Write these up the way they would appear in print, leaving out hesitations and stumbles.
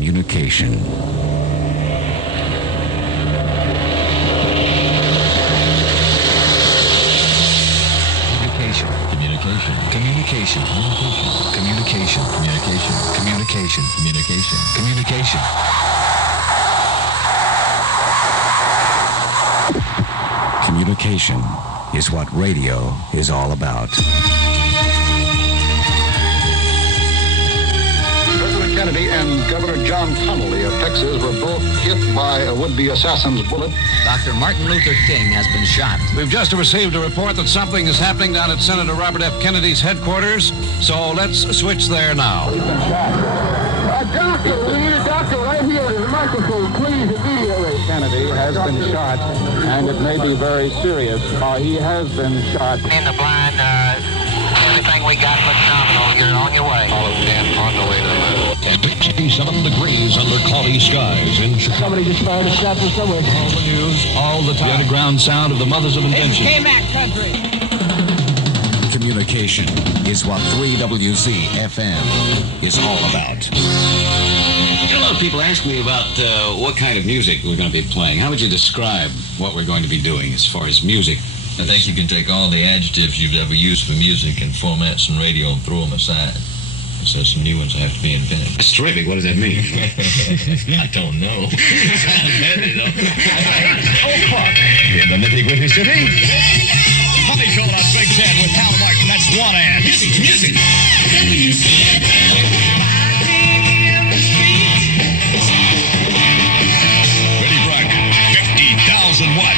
communication. Communication. Communication. Communication is what radio is all about. President Kennedy and Governor John Connally of Texas were both hit by a would-be assassin's bullet. Dr. Martin Luther King has been shot. We've just received a report that something is happening down at Senator Robert F. Kennedy's headquarters, so let's switch there now. He's been shot. Doctor, we need a doctor right here to the microphone, please, immediately. Kennedy has been shot, and it may be very serious. He has been shot. In the blind, everything we got looks nominal. You're on your way. All of them on the way to the 67 degrees under cloudy skies in Chicago. Somebody just fired a shot from somewhere. All the news, all the time. The underground sound of the mothers of invention. K-Mac country. Communication is what 3WZ FM is all about. A lot of people ask me about what kind of music we're going to be playing. How would you describe what we're going to be doing as far as music? I think you can take all the adjectives you've ever used for music and formats and radio and throw them aside. So some new ones have to be invented. That's terrific. What does that mean? I don't know. O'clock in the nitty-gritty city. Honeycomb on Big Ten with Hal Martin. That's one ad. Music. Ready, Brock. 50,000 watt.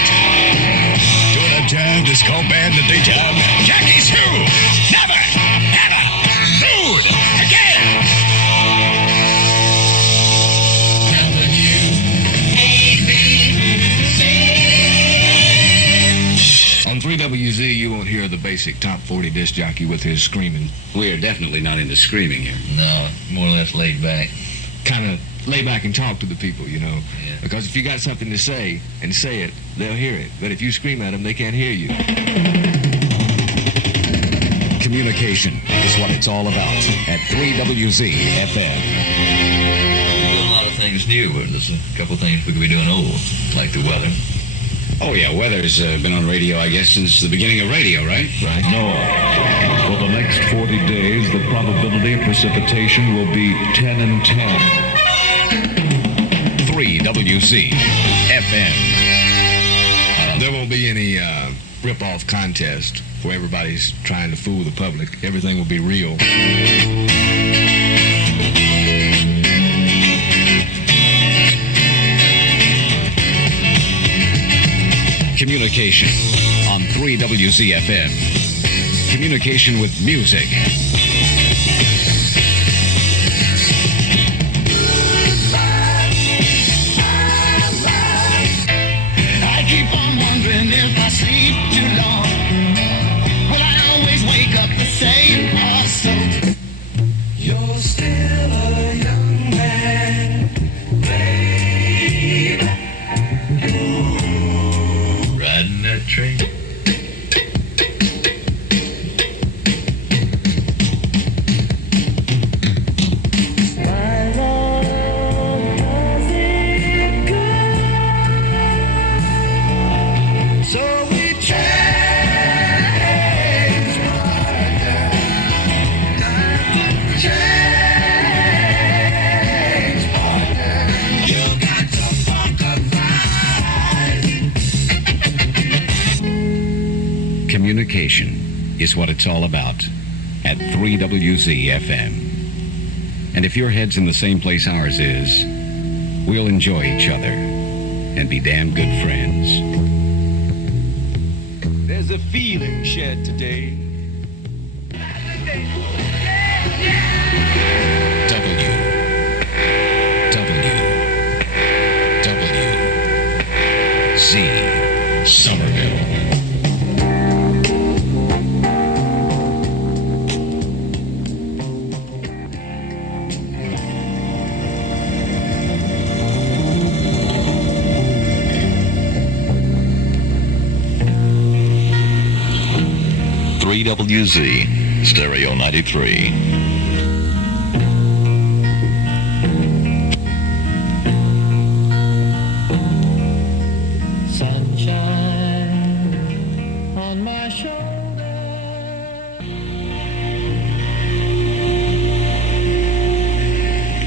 Doing a jam, disco band that they jam. Jackie's who? Never, ever, dude, again. On 3WZ, you won't hear the basic top 40 disc jockey with his screaming. We are definitely not into screaming here. No, more or less laid back. Kind of lay back and talk to the people, you know. Yeah. Because if you got something to say and say it, they'll hear it. But if you scream at them, they can't hear you. Communication is what it's all about at 3WZ FM. We do a lot of things new, but there's a couple things we could be doing old, like the weather. Oh, yeah, weather's been on radio, I guess, since the beginning of radio, right? Right. No. For the next 40 days, the probability of precipitation will be 10 and 10. 3WZ FM. There won't be any rip-off contest where everybody's trying to fool the public. Everything will be real. Communication on 3WZ FM. Communication with music. I keep on wondering if I sleep too long. Will I always wake up the same also? You're still a young man, babe. Riding that train. Communication is what it's all about at 3WZ FM. And if your head's in the same place ours is, we'll enjoy each other and be damn good friends. There's a feeling shared today. WWZ Somerville. WZ Stereo 93.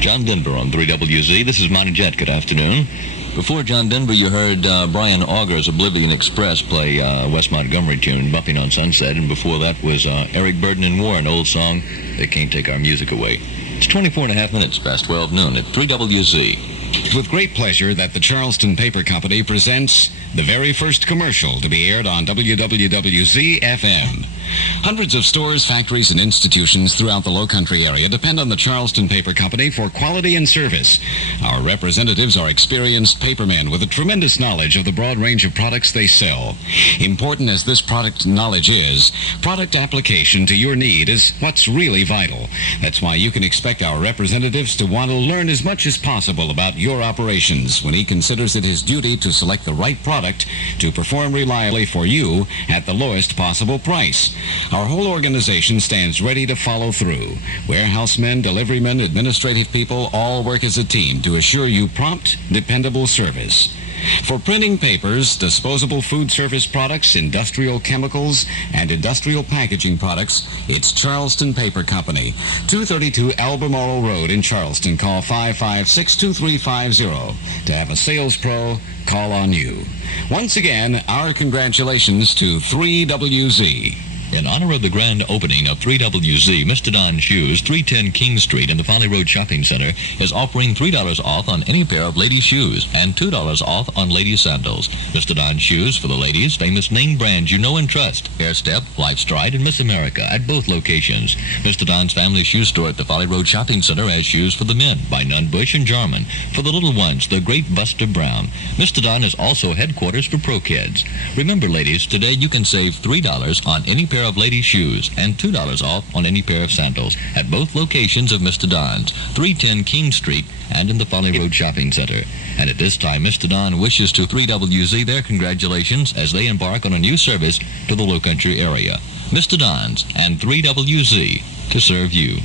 John Denver on 3WZ. This is Monty Jet. Good afternoon. Before John Denver, you heard Brian Augur's Oblivion Express play Wes Montgomery tune, Bumping on Sunset, and before that was Eric Burden and War, an old song, They Can't Take Our Music Away. It's 24 and a half minutes past 12 noon at 3WZ. With great pleasure that the Charleston Paper Company presents the very first commercial to be aired on Wwwz-FM. Hundreds of stores, factories, and institutions throughout the Lowcountry area depend on the Charleston Paper Company for quality and service. Our representatives are experienced papermen with a tremendous knowledge of the broad range of products they sell. Important as this product knowledge is, product application to your need is what's really vital. That's why you can expect our representatives to want to learn as much as possible about your operations when he considers it his duty to select the right product to perform reliably for you at the lowest possible price. Our whole organization stands ready to follow through. Warehousemen, deliverymen, administrative people all work as a team to assure you prompt, dependable service. For printing papers, disposable food service products, industrial chemicals, and industrial packaging products, it's Charleston Paper Company, 232 Albemarle Road in Charleston. Call 556-2350. To have a sales pro call on you. Once again, our congratulations to 3WZ. In honor of the grand opening of 3WZ, Mr. Don Shoes, 310 King Street in the Folly Road Shopping Center, is offering $3 off on any pair of ladies' shoes and $2 off on ladies' sandals. Mr. Don Shoes for the ladies, famous name brands you know and trust, Hairstep, Lifestride, and Miss America at both locations. Mr. Don's family shoe store at the Folly Road Shopping Center has shoes for the men by Nunbush and Jarman. For the little ones, the Great Buster Brown. Mr. Don is also headquarters for Pro Kids. Remember, ladies, today you can save $3 on any pair of ladies' shoes and $2 off on any pair of sandals at both locations of Mr. Don's, 310 King Street and in the Folly Road Shopping Center. And at this time, Mr. Don wishes to 3WZ their congratulations as they embark on a new service to the Lowcountry area. Mr. Don's and 3WZ to serve you.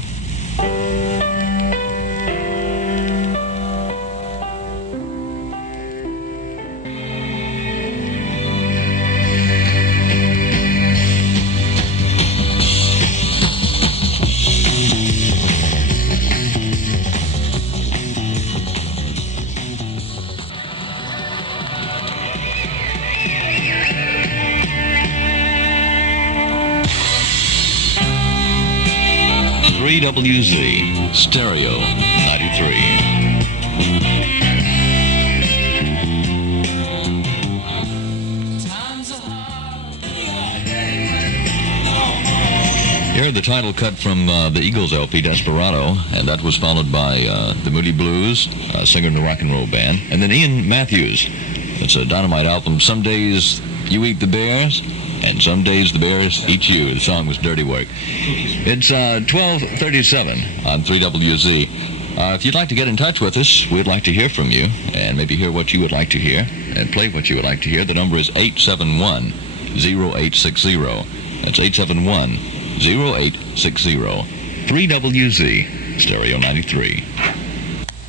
WZ Stereo 93. You heard the title cut from the Eagles LP, Desperado, and that was followed by the Moody Blues, singer in the rock and roll band, and then Ian Matthews. It's a dynamite album. Some days you eat the bears, and some days the bears eat you. The song was Dirty Work. It's 12:37 on 3WZ. If you'd like to get in touch with us, we'd like to hear from you and maybe hear what you would like to hear and play what you would like to hear. The number is 871-0860. That's 871-0860. 3WZ, Stereo 93.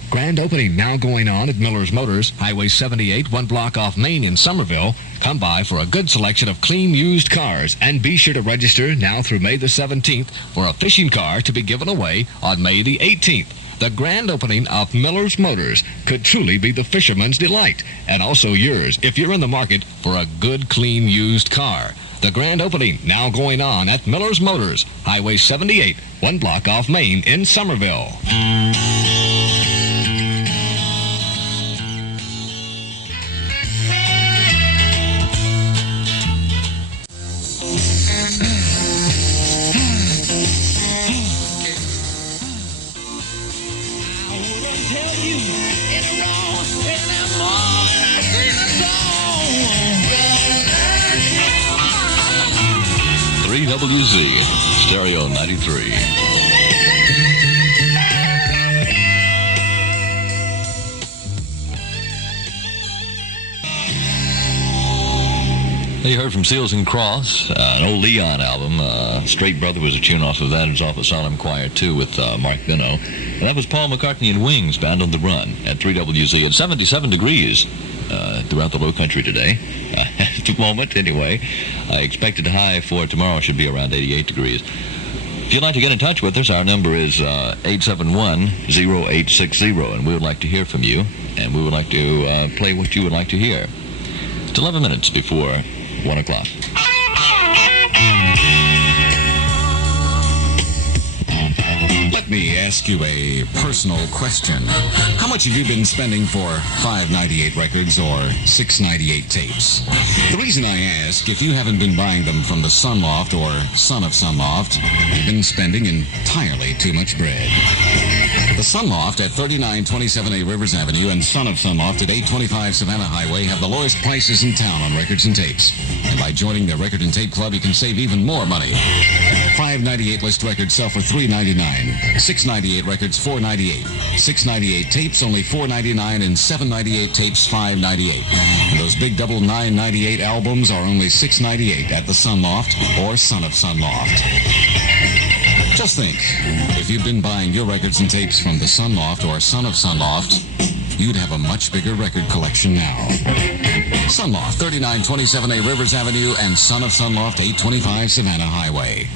Grand opening now going on at Miller's Motors, Highway 78, one block off Main in Somerville. Come by for a good selection of clean used cars, and be sure to register now through May the 17th for a fishing car to be given away on May the 18th. The grand opening of Miller's Motors could truly be the fisherman's delight, and also yours if you're in the market for a good, clean used car. The grand opening now going on at Miller's Motors, Highway 78, one block off Main in Somerville. WZ Stereo 93. You heard from Seals and Cross, an old Leon album. Straight Brother was a tune off of that. It was off of Solemn Choir, too, with Mark Bino. And that was Paul McCartney and Wings, Bound on the Run, at 3WZ. At 77 degrees throughout the low country today. At the moment, anyway. I expected the high for tomorrow should be around 88 degrees. If you'd like to get in touch with us, our number is 871-0860, and we would like to hear from you, and we would like to play what you would like to hear. It's 11 minutes before 1 o'clock. Let me ask you a personal question. How much have you been spending for 598 records or 698 tapes? The reason I ask, if you haven't been buying them from the Sunloft or Son of Sunloft, you've been spending entirely too much bread. The Sunloft at 3927A Rivers Avenue and Son of Sunloft at 825 Savannah Highway have the lowest prices in town on records and tapes. And by joining their record and tape club, you can save even more money. 598 list records sell for $3.99. 698 records, $4.98. 698 tapes, only $4.99, and 798 tapes, $5.98. And those big double $9.98 albums are only $6.98 at the Sunloft or Son of Sunloft. Just think, if you'd been buying your records and tapes from the Sunloft or Son of Sunloft, you'd have a much bigger record collection now. Sunloft, 3927A Rivers Avenue, and Son of Sunloft, 825 Savannah Highway.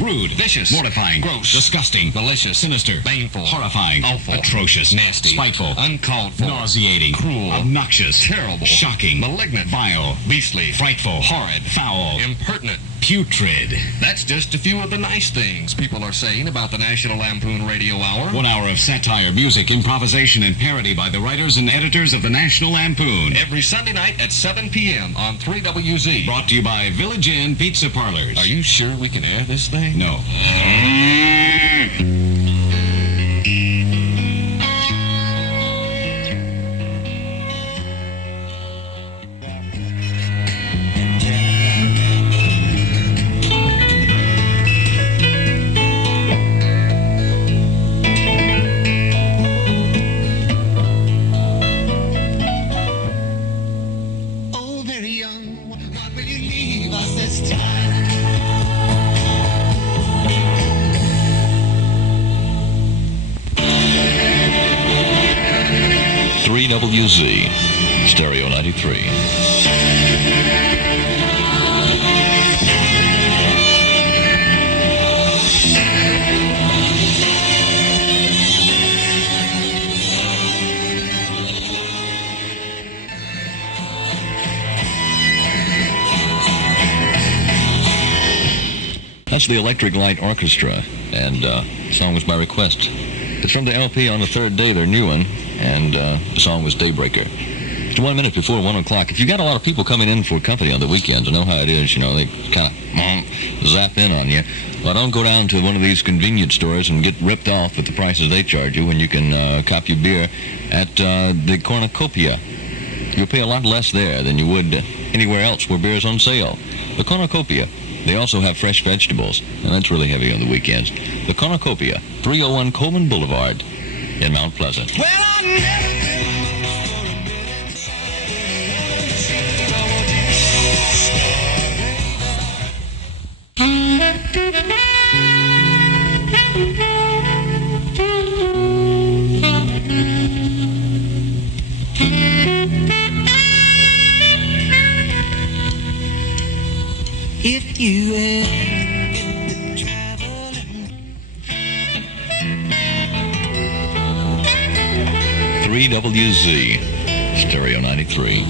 Rude, vicious, mortifying, gross, disgusting, malicious, sinister, baneful, horrifying, awful, atrocious, nasty, spiteful, uncalled for, nauseating, cruel, obnoxious, terrible, shocking, malignant, vile, beastly, frightful, horrid, foul, impertinent, putrid. That's just a few of the nice things people are saying about the National Lampoon Radio Hour. 1 hour of satire, music, improvisation, and parody by the writers and editors of the National Lampoon. Every Sunday night at 7 p.m. on 3WZ. Brought to you by Village Inn Pizza Parlors. Are you sure we can air this thing? No. 3WZ, Stereo 93. That's the Electric Light Orchestra, and the song was by request. It's from the LP On the Third Day, their new one, and the song was Daybreaker. It's 1 minute before 1 o'clock. If you got a lot of people coming in for company on the weekends, I know how it is, you know, they kind of zap in on you. Well, don't go down to one of these convenience stores and get ripped off with the prices they charge you when you can cop your beer at the Cornucopia. You'll pay a lot less there than you would anywhere else where beer is on sale. The Cornucopia. They also have fresh vegetables, and that's really heavy on the weekends. The Cornucopia, 301 Coleman Boulevard in Mount Pleasant. Well, I never if you ever get to traveling. 3WZ, Stereo 93.